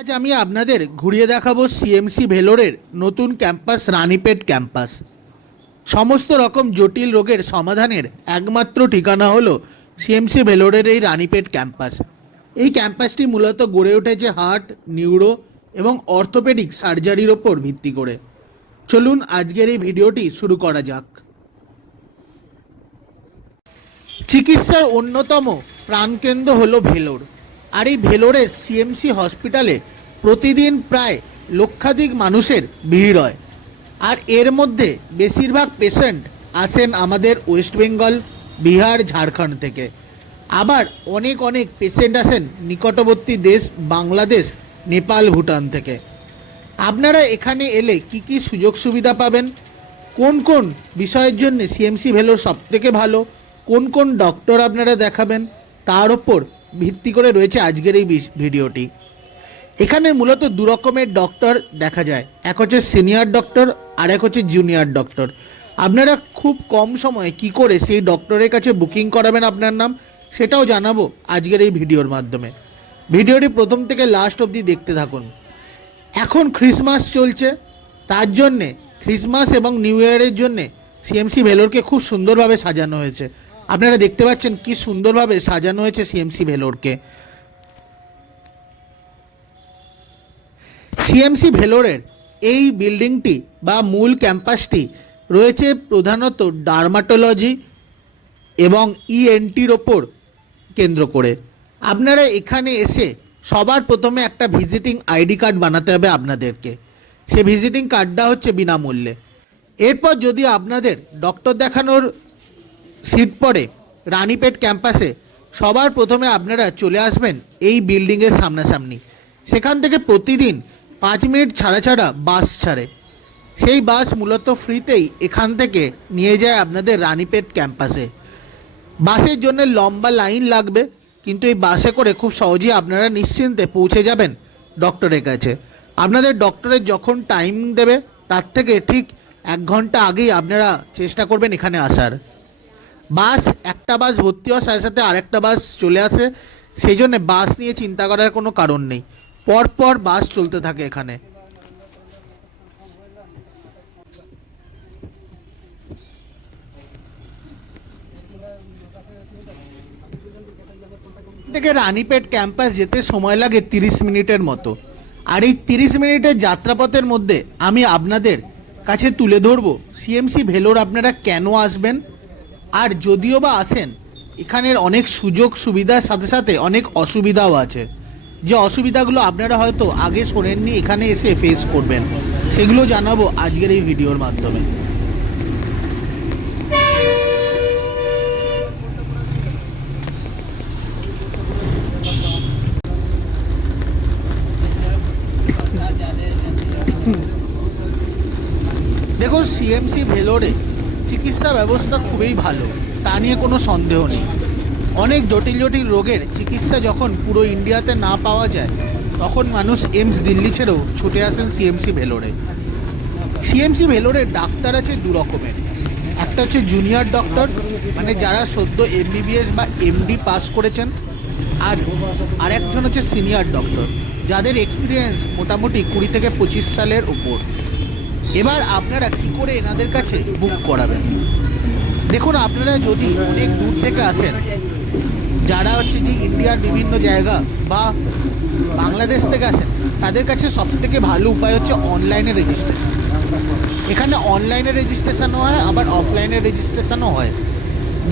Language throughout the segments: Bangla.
আজ আমি আপনাদের ঘুরিয়ে দেখাবো সিএমসি ভেলোরের নতুন ক্যাম্পাস, রানীপেট ক্যাম্পাস। সমস্ত রকম জটিল রোগের সমাধানের একমাত্র ঠিকানা হলো সিএমসি ভেলোরের এই রানীপেট ক্যাম্পাস। এই ক্যাম্পাসটি মূলত গড়ে উঠেছে হার্ট, নিউরো এবং অর্থোপেডিক সার্জারির ওপর ভিত্তি করে। চলুন আজকের এই ভিডিওটি শুরু করা যাক। চিকিৎসার অন্যতম প্রাণকেন্দ্র হলো ভেলোর। আর এই ভেলোরের সিএমসি হসপিটালে প্রতিদিন প্রায় লক্ষাধিক মানুষের ভিড় হয়। আর এর মধ্যে বেশিরভাগ পেশেন্ট আসেন আমাদের ওয়েস্ট বেঙ্গল বিহার, ঝাড়খণ্ড থেকে। আবার অনেক অনেক পেশেন্ট আসেন নিকটবর্তী দেশ বাংলাদেশ, নেপাল, ভুটান থেকে। আপনারা এখানে এলে কি কি সুযোগ সুবিধা পাবেন? কোন কোন বিষয়ের জন্য সিএমসি ভেলোর সব থেকে ভালো? কোন কোন ডক্টর আপনারা দেখাবেন? তার ওপর ভিত্তি করে রয়েছে আজকের এই ভিডিওটি। এখানে মূলত দু রকমের ডক্টর দেখা যায়। এক হচ্ছে সিনিয়র ডক্টর আর এক হচ্ছে জুনিয়র ডক্টর আপনারা খুব কম সময়ে কি করে সেই ডক্টরের কাছে বুকিং করাবেন আপনার নাম, সেটাও জানাব আজকের এই ভিডিওর মাধ্যমে। ভিডিওটি প্রথম থেকে লাস্ট অবধি দেখতে থাকুন। এখন খ্রিসমাস চলছে, তার জন্যে খ্রিসমাস এবং নিউ ইয়ারের জন্যে সিএমসি ভেলোরকে খুব সুন্দরভাবে সাজানো হয়েছে। আপনারা দেখতে পাচ্ছেন কি সুন্দরভাবে সাজানো হয়েছে সিএমসি ভেলোরকে। সিএমসি ভেলোরের এই বিল্ডিংটি বা মূল ক্যাম্পাসটি রয়েছে প্রধানত ডার্মাটোলজি এবং ইএনটির ওপর কেন্দ্র করে। আপনারা এখানে এসে সবার প্রথমে একটা ভিজিটিং আইডি কার্ড বানাতে হবে আপনাদেরকে। সে ভিজিটিং কার্ডটা হচ্ছে বিনামূল্যে। এরপর যদি আপনাদের ডক্টর দেখানোর সিট পড়ে রানীপেট ক্যাম্পাসে, সবার প্রথমে আপনারা চলে আসবেন এই বিল্ডিংয়ের সামনাসামনি। সেখান থেকে প্রতিদিন পাঁচ মিনিট ছাড়া ছাড়া বাস ছাড়ে। সেই বাস মূলত ফ্রিতেই এখান থেকে নিয়ে যায় আপনাদের রানীপেট ক্যাম্পাসে। বাসের জন্য লম্বা লাইন লাগবে, কিন্তু এই বাসে করে খুব সহজেই আপনারা নিশ্চিন্তে পৌঁছে যাবেন ডক্টরের কাছে। আপনাদের ডক্টরের যখন টাইম দেবে, তার থেকে ঠিক এক ঘণ্টা আগেই আপনারা চেষ্টা করবেন এখানে আসার। বাস, একটা বাস ভর্তি হওয়ার সাথে সাথে আরেকটা বাস চলে আসে। সেই জন্য বাস নিয়ে চিন্তা করার কোনো কারণ নেই। পর পর বাস চলতে থাকে এখানে। থেকে রানীপেট ক্যাম্পাস যেতে সময় লাগে তিরিশ মিনিটের মতো। আর এই তিরিশ মিনিটের যাত্রাপথের মধ্যে আমি আপনাদের কাছে তুলে ধরবো। সিএমসি ভেলোর আপনারা কেন আসবেন? আর যদিও বা আসেন, এখানের অনেক সুযোগ সুবিধার সাথে সাথে অনেক অসুবিধাও আছে। যে অসুবিধাগুলো আপনারা হয়তো আগে শোনেননি, এখানে এসে ফেস করবেন। সেগুলো জানাব আজকের এই ভিডিওর মাধ্যমে। দেখুন সিএমসি ভেলোরে চিকিৎসা ব্যবস্থা খুবই ভালো, তা নিয়ে কোনো সন্দেহ নেই। অনেক জটিল জটিল রোগের চিকিৎসা যখন পুরো ইন্ডিয়াতে না পাওয়া যায়, তখন মানুষ এমস দিল্লি ছেড়েও ছুটে আসেন সিএমসি ভেলোরে। সিএমসি ভেলোরের ডাক্তার আছে দু রকমের। একটা হচ্ছে জুনিয়র ডক্টর মানে যারা সদ্য এমবিবিএস বা এমডি পাস করেছেন, আর আরেকজন হচ্ছে সিনিয়র ডক্টর, যাদের এক্সপিরিয়েন্স মোটামুটি কুড়ি থেকে পঁচিশ সালের ওপর এবার আপনারা কি করে এনাদের কাছে বুক করাবেন? দেখুন, আপনারা যদি অনেক দূর থেকে আসেন, যারা হচ্ছে যে ইন্ডিয়ার বিভিন্ন জায়গা বা বাংলাদেশ থেকে আসেন, তাদের কাছে সব থেকে ভালো উপায় হচ্ছে অনলাইনে রেজিস্ট্রেশন এখানে অনলাইনে রেজিস্ট্রেশনও হয়, আবার অফলাইনে রেজিস্ট্রেশনও হয়।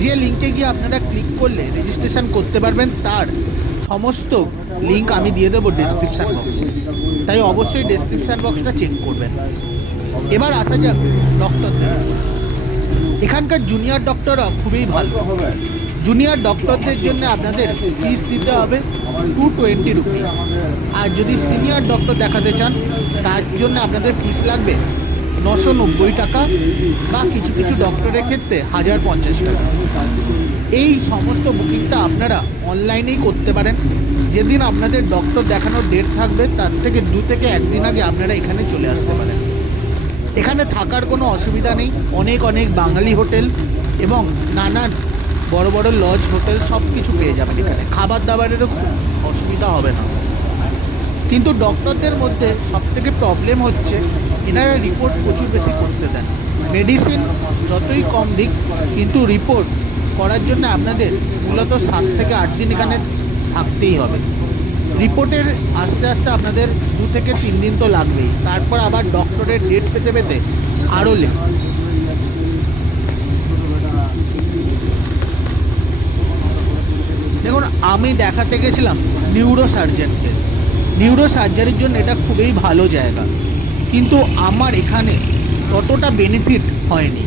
যে লিঙ্কে গিয়ে আপনারা ক্লিক করলে রেজিস্ট্রেশন করতে পারবেন, তার সমস্ত লিঙ্ক আমি দিয়ে দেবো ডেসক্রিপশান বক্সে তাই অবশ্যই ডেসক্রিপশান বক্সটা চেক করবেন। এবার আসা যাক ডক্টরদের এখানকার জুনিয়র ডক্টররা খুবই ভালো। জুনিয়র ডক্টরদের জন্য আপনাদের ফিস দিতে হবে টু টোয়েন্টি রুপিস আর যদি সিনিয়র ডক্টর দেখাতে চান, তার জন্য আপনাদের ফিস লাগবে নশো নব্বই টাকা বা কিছু কিছু ডক্টরের ক্ষেত্রে হাজার পঞ্চাশ টাকা। এই সমস্ত বুকিংটা আপনারা অনলাইনেই করতে পারেন। যেদিন আপনাদের ডক্টর দেখানোর ডেট থাকবে, তার থেকে দু থেকে একদিন আগে আপনারা এখানে চলে আসতে পারেন। এখানে থাকার কোনো অসুবিধা নেই। অনেক অনেক বাঙালি হোটেল এবং নানান বড় বড় লজ হোটেল সব কিছু পেয়ে যাবেন এখানে। খাবার দাবারেরও খুব অসুবিধা হবে না। কিন্তু ডক্টরদের মধ্যে সবথেকে প্রবলেম হচ্ছে, এনারা রিপোর্ট প্রচুর বেশি করতে দেন। মেডিসিন যতই কম দিক, কিন্তু রিপোর্ট করার জন্য আপনাদের মূলত সাত থেকে আট দিন এখানে থাকতেই হবে। রিপোর্টের আস্তে আস্তে আপনাদের দু থেকে তিন দিন তো লাগবেই। তারপর আবার ডক্টরের ডেট পেতে পেতে আরও লেট। দেখুন, আমি দেখাতে গেছিলাম নিউরো সার্জনকে নিউরো সার্জারির জন্য এটা খুবই ভালো জায়গা। কিন্তু আমার এখানে ততটা বেনিফিট হয়নি।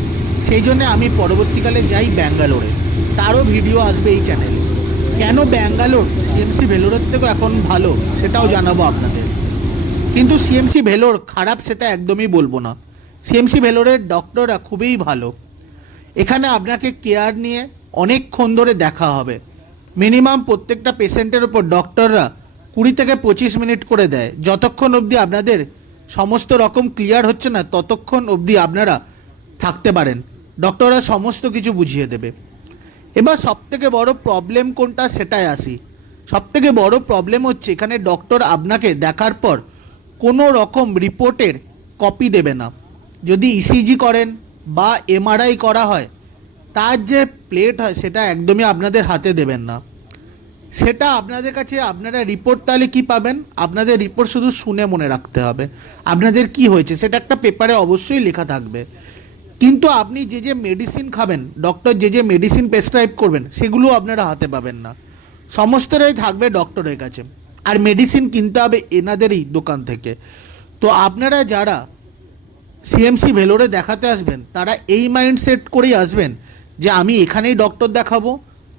সেই জন্য আমি পরবর্তীকালে যাই ব্যাঙ্গালোরে। তারও ভিডিও আসবে এই চ্যানেলে কেন ব্যাঙ্গালোর? সিএমসি ভেলোরের থেকেও এখন ভালো, সেটাও জানাব আপনাদের। কিন্তু সিএমসি ভেলোর খারাপ সেটা একদমই বলব না। সিএমসি ভেলোরের ডক্টররা খুবই ভালো। এখানে আপনাকে কেয়ার নিয়ে অনেকক্ষণ ধরে দেখা হবে। মিনিমাম প্রত্যেকটা পেশেন্টের ওপর ডক্টররা কুড়ি থেকে পঁচিশ মিনিট করে দেয়। যতক্ষণ অবধি আপনাদের সমস্ত রকম ক্লিয়ার হচ্ছে না, ততক্ষণ অবধি আপনারা থাকতে পারেন। ডক্টররা সমস্ত কিছু বুঝিয়ে দেবে। এবার সবথেকে বড় প্রবলেম কোনটা? সেটাই আসি। সবথেকে বড় প্রবলেম হচ্ছে এখানে ডক্টর আপনাকে দেখার পর কোনো রকম রিপোর্টের কপি দেবে না। যদি ইসিজি করেন বা এমআরআই করা হয়, তার যে প্লেট হয় সেটা একদমই আপনাদের হাতে দেবেন না। সেটা আপনাদের কাছে আপনারা রিপোর্ট তাহলে কী পাবেন? আপনাদের রিপোর্ট শুধু শুনে মনে রাখতে হবে। আপনাদের কি হয়েছে? সেটা একটা পেপারে অবশ্যই লেখা থাকবে। কিন্তু আপনি যে যে মেডিসিন খাবেন ডক্টর যে যে মেডিসিন প্রেসক্রাইব করবেন, সেগুলো আপনারা হাতে পাবেন না। সমস্তটাই থাকবে ডক্টরের কাছে। আর মেডিসিন কিনতে হবে এনাদেরই দোকান থেকে। তো আপনারা যারা সিএমসি ভেলোরে দেখাতে আসবেন, তারা এই মাইন্ড সেট করেই আসবেন যে আমি এখানেই ডক্টর দেখাবো,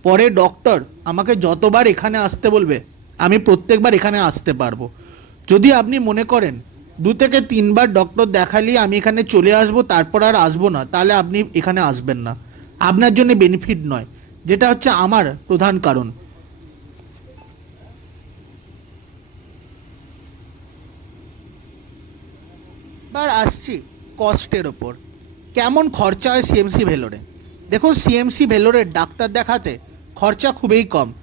পরে ডক্টর আমাকে যতবার এখানে আসতে বলবে, আমি প্রত্যেকবার এখানে আসতে পারব। যদি আপনি মনে করেন দু থেকে তিনবার ডক্টর দেখালেই আমি এখানে চলে আসব, তারপর আর আসব না। তাহলে আপনি এখানে আসবেন না। আপনার জন্য বেনিফিট নয়। যেটা হচ্ছে আমার প্রধান কারণ। এবার আসছি কস্টের ওপর। কেমন খরচা হয় সিএমসি ভেলোরে? দেখুন সিএমসি ভেলোরের ডাক্তার দেখাতে খরচা খুবই কম।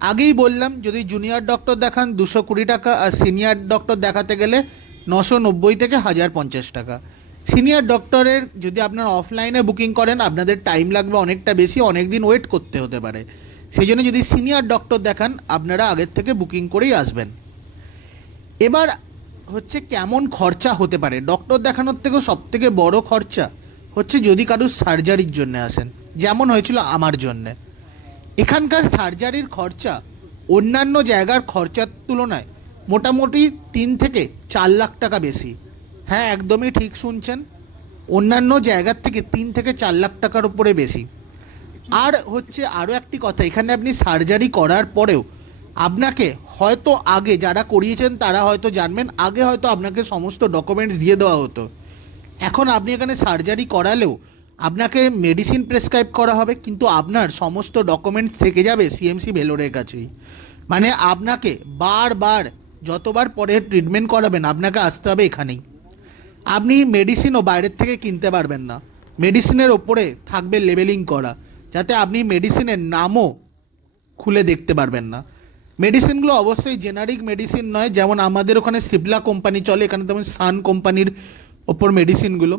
আগেই বললাম, যদি জুনিয়র ডক্টর দেখান দুশো কুড়ি টাকা আর সিনিয়র ডক্টর দেখাতে গেলে নশো নব্বই থেকে হাজার পঞ্চাশ টাকা। সিনিয়র ডক্টরের যদি আপনারা অফলাইনে বুকিং করেন, আপনাদের টাইম লাগবে অনেকটা বেশি অনেক দিন ওয়েট করতে হতে পারে। সেই জন্য যদি সিনিয়র ডক্টর দেখান, আপনারা আগের থেকে বুকিং করেই আসবেন। এবার হচ্ছে কেমন খরচা হতে পারে? ডক্টর দেখানোর থেকেও সব থেকে বড় খরচা হচ্ছে যদি কারোর সার্জারির জন্য আসেন। যেমন হয়েছিল আমার জন্যে। এখানকার সার্জারির খরচা অন্যান্য জায়গার খরচার তুলনায় মোটামুটি তিন থেকে চার লাখ টাকা বেশি। হ্যাঁ একদমই ঠিক শুনছেন। অন্যান্য জায়গার থেকে তিন থেকে চার লাখ টাকার উপরে বেশি। আর হচ্ছে আরও একটি কথা, এখানে আপনি সার্জারি করার পরেও আপনাকে হয়তো আগে যারা করিয়েছেন তারা হয়তো জানবেন, আগে হয়তো আপনাকে সমস্ত ডকুমেন্টস দিয়ে দেওয়া হতো। এখন আপনি এখানে সার্জারি করালেও আপনাকে মেডিসিন প্রেসক্রাইব করা হবে, কিন্তু আপনার সমস্ত ডকুমেন্টস থেকে যাবে সিএমসি ভেলোরের কাছেই। মানে আপনাকে বারবার যতবার পরে ট্রিটমেন্ট করাবেন, আপনাকে আসতে হবে এখানেই। আপনি মেডিসিনও বাইরের থেকে কিনতে পারবেন না। মেডিসিনের ওপরে থাকবে লেবেলিং করা, যাতে আপনি মেডিসিনের নামও খুলে দেখতে পারবেন না। মেডিসিনগুলো অবশ্যই জেনারিক মেডিসিন নয়, যেমন আমাদের ওখানে সিবলা কোম্পানি চলে, এখানে তেমন সান কোম্পানির ওপর মেডিসিনগুলো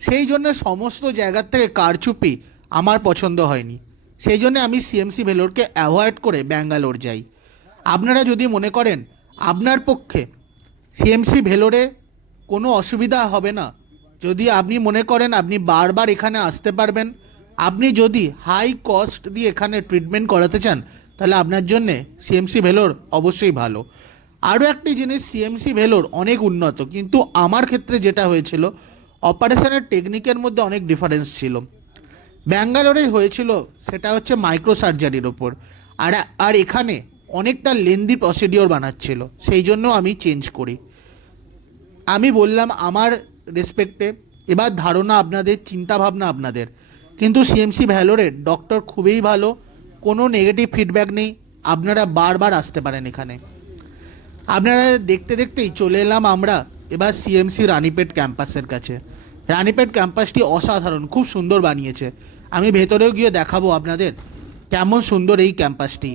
সেই জন্য সমস্ত জায়গার থেকে কারচুপি আমার পছন্দ হয়নি। সেই জন্য আমি সিএমসি ভেলোরকে অ্যাভয়েড করে ব্যাঙ্গালোর যাই। আপনারা যদি মনে করেন আপনার পক্ষে সিএমসি ভেলোরে কোনো অসুবিধা হবে না। যদি আপনি মনে করেন আপনি বারবার এখানে আসতে পারবেন, আপনি যদি হাই কস্ট দিয়ে এখানে ট্রিটমেন্ট করাতে চান, তাহলে আপনার জন্যে সিএমসি ভেলোর অবশ্যই ভালো। আরও একটি জিনিস সিএমসি ভেলোর অনেক উন্নত, কিন্তু আমার ক্ষেত্রে যেটা হয়েছিল অপারেশনের টেকনিকের মধ্যে অনেক ডিফারেন্স ছিল। ব্যাঙ্গালোরে হয়েছিল, সেটা হচ্ছে মাইক্রো সার্জারির ওপর আর আর এখানে অনেকটা লেন্দি প্রসিডিওর বানাচ্ছিল, সেই জন্য আমি চেঞ্জ করি। আমি বললাম, আমার রেসপেক্টে এবার ধারণা আপনাদের চিন্তাভাবনা আপনাদের। কিন্তু সিএমসি ভ্যালোরের ডক্টর খুবই ভালো, কোনো নেগেটিভ ফিডব্যাক নেই, আপনারা বারবার আসতে পারেন এখানে। আপনারা দেখতে দেখতেই চলে এলাম আমরা এবার সিএমসি রানীপেট ক্যাম্পাসের কাছে। রানীপেট ক্যাম্পাসটি অসাধারণ, খুব সুন্দর বানিয়েছে। আমি ভেতরেও গিয়ে দেখাবো আপনাদের, কেমন সুন্দর এই ক্যাম্পাসটি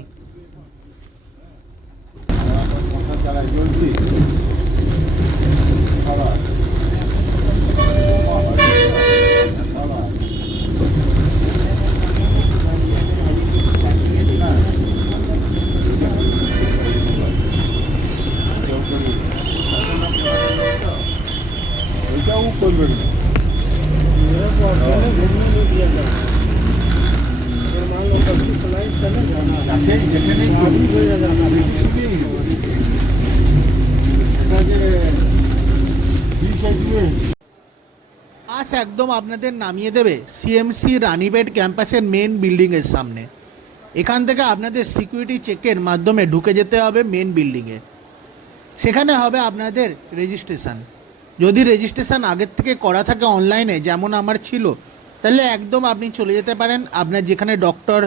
আসবে বাস একদম আপনাদের নামিয়ে দেবে সিএমসি রানীপেট ক্যাম্পাসের মেন বিল্ডিংয়ের সামনে। এখান থেকে আপনাদের সিকিউরিটি চেকের মাধ্যমে ঢুকে যেতে হবে মেন বিল্ডিংয়ে সেখানে হবে আপনাদের রেজিস্ট্রেশন যদি রেজিস্ট্রেশন আগের থেকে করা থাকে অনলাইনে যেমন আমার ছিল, তাহলে একদম আপনি চলে যেতে পারেন। আপনার যেখানে ডক্টর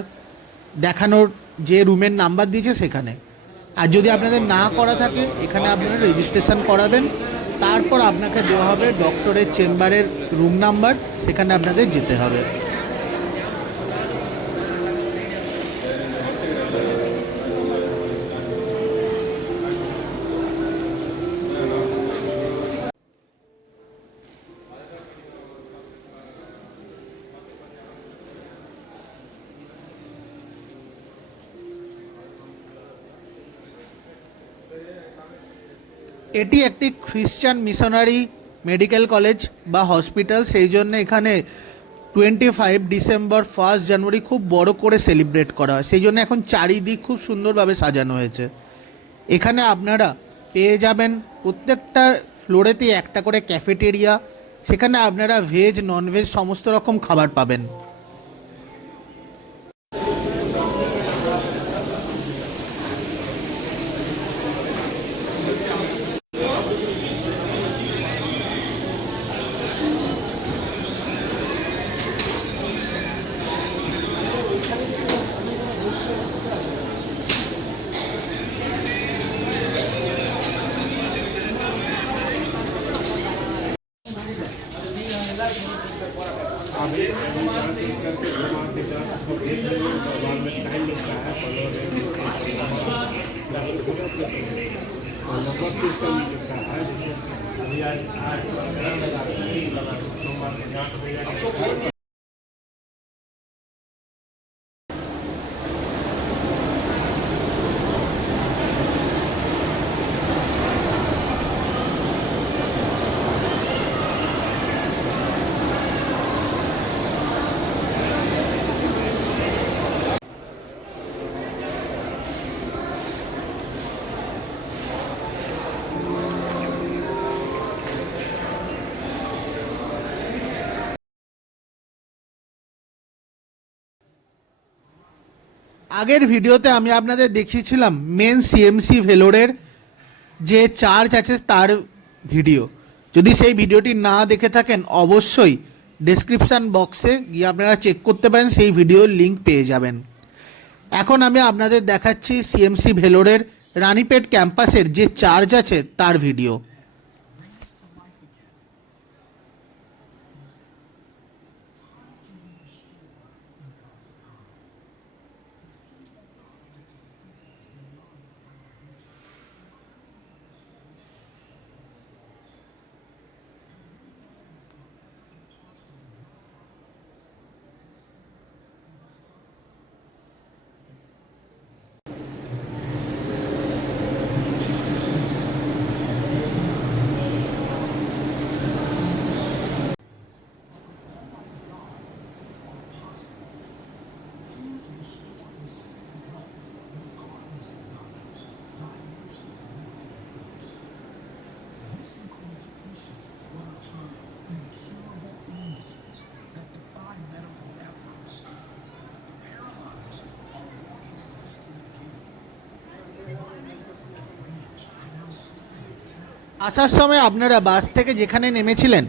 দেখানোর যে রুমের নাম্বার দিয়েছে, সেখানে। আর যদি আপনাদের না করা থাকে, এখানে আপনারা রেজিস্ট্রেশন করাবেন। তারপর আপনাকে দেওয়া হবে ডক্টরের চেম্বারের রুম নাম্বার সেখানে আপনাদের যেতে হবে। এটি একটি খ্রিশ্চান মিশনারি মেডিকেল কলেজ বা হসপিটাল। সেই জন্য এখানে twenty five December first January খুব বড় করে সেলিব্রেট করা হয়। সেই জন্য এখন চারিদিক খুব সুন্দরভাবে সাজানো হয়েছে। এখানে আপনারা পেয়ে যাবেন প্রত্যেকটা ফ্লোরেতে একটা করে ক্যাফেটেরিয়া সেখানে আপনারা ভেজ ননভেজ সমস্ত রকম খাবার পাবেন। गवर्नमेंट का ही मिलता है और नंबर टू का मिलता है अभी आज आज सोमवार के जाँच আগের ভিডিওতে আমি আপনাদের দেখিয়েছিলাম মেন সিএমসি ভেলোরের যে চার্জ আছে তার ভিডিও। যদি সেই ভিডিওটি না দেখে থাকেন, অবশ্যই ডেসক্রিপশান বক্সে গিয়ে আপনারা চেক করতে পারেন, সেই ভিডিওর লিঙ্ক পেয়ে যাবেন। এখন আমি আপনাদের দেখাচ্ছি সিএমসি ভেলোরের রানীপেট ক্যাম্পাসের যে চার্জ আছে তার ভিডিও। আসার সময় আপনারা বাস থেকে যেখানে নেমেছিলেন,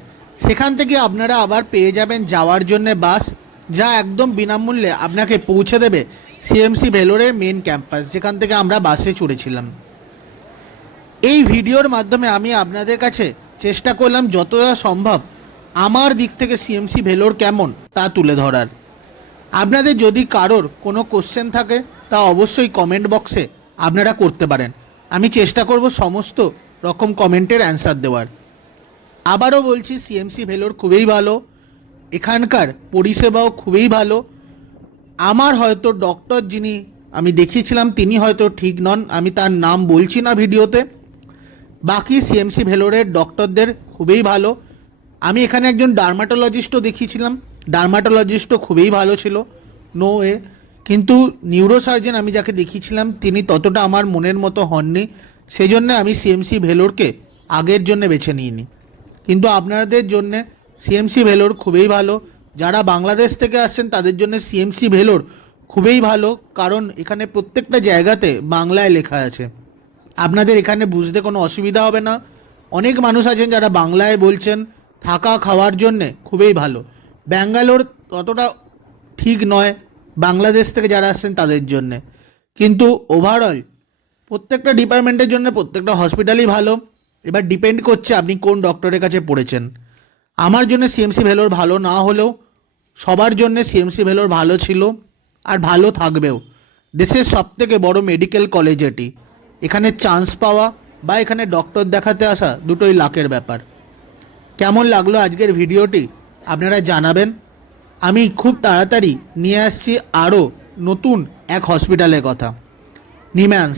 সেখান থেকে আপনারা আবার পেয়ে যাবেন যাওয়ার জন্য বাস, যা একদম বিনামূল্যে আপনাকে পৌঁছে দেবে সিএমসি ভেলোরের মেন ক্যাম্পাস যেখান থেকে আমরা বাসে চড়েছিলাম। এই ভিডিওর মাধ্যমে আমি আপনাদের কাছে চেষ্টা করলাম যতটা সম্ভব আমার দিক থেকে সিএমসি ভেলোর কেমন তা তুলে ধরার। আপনাদের যদি কারোর কোনো কোশ্চেন থাকে, তা অবশ্যই কমেন্ট বক্সে আপনারা করতে পারেন। আমি চেষ্টা করব সমস্ত রকম কমেন্টের অ্যান্সার দেওয়ার। আবারও বলছি সিএমসি ভেলোর খুবই ভালো। এখানকার পরিষেবাও খুবই ভালো। আমার হয়তো ডক্টর যিনি, আমি দেখিয়েছিলাম, তিনি হয়তো ঠিক নন, আমি তার নাম বলছি না ভিডিওতে। বাকি সিএমসি ভেলোরের ডক্টরদের খুবই ভালো। আমি এখানে একজন ডার্মাটোলজিস্টও দেখিয়েছিলাম। ডার্মাটোলজিস্টও খুবই ভালো ছিল। নো এ কিন্তু নিউরোসার্জন আমি যাকে দেখিয়েছিলাম, তিনি ততটা আমার মনের মতো হননি। সেই জন্য আমি সিএমসি ভেলোরকে আগের জন্য বেছে নিইনি। কিন্তু আপনাদের জন্য সিএমসি ভেলোর খুবই ভালো। যারা বাংলাদেশ থেকে আসছেন, তাদের জন্য সিএমসি ভেলোর খুবই ভালো। কারণ এখানে প্রত্যেকটা জায়গাতে বাংলায় লেখা আছে। আপনাদের এখানে বুঝতে কোনো অসুবিধা হবে না। অনেক মানুষ আছেন যারা বাংলায় বলছেন। থাকা খাওয়ার জন্যে খুবই ভালো। ব্যাঙ্গালোর ততটা ঠিক নয়। বাংলাদেশ থেকে যারা আসছেন, তাদের জন্যে। কিন্তু ওভারঅল প্রত্যেকটা ডিপার্টমেন্টের জন্য প্রত্যেকটা হসপিটালই ভালো। এবার ডিপেন্ড করছে আপনি কোন ডক্টরের কাছে পড়েছেন। আমার জন্য সিএমসি ভেলোর ভালো না হলেও সবার জন্য সিএমসি ভেলোর ভালো ছিল আর ভালো থাকবেও। দেশের সবথেকে বড় মেডিকেল কলেজ এটি। এখানে চান্স পাওয়া বা এখানে ডক্টর দেখাতে আসা দুটোই লাকের ব্যাপার। কেমন লাগল আজকের ভিডিওটি আপনারা জানাবেন। আমি খুব তাড়াতাড়ি নিয়ে আসছি আরও নতুন এক হসপিটালের কথা। নিম্যান্স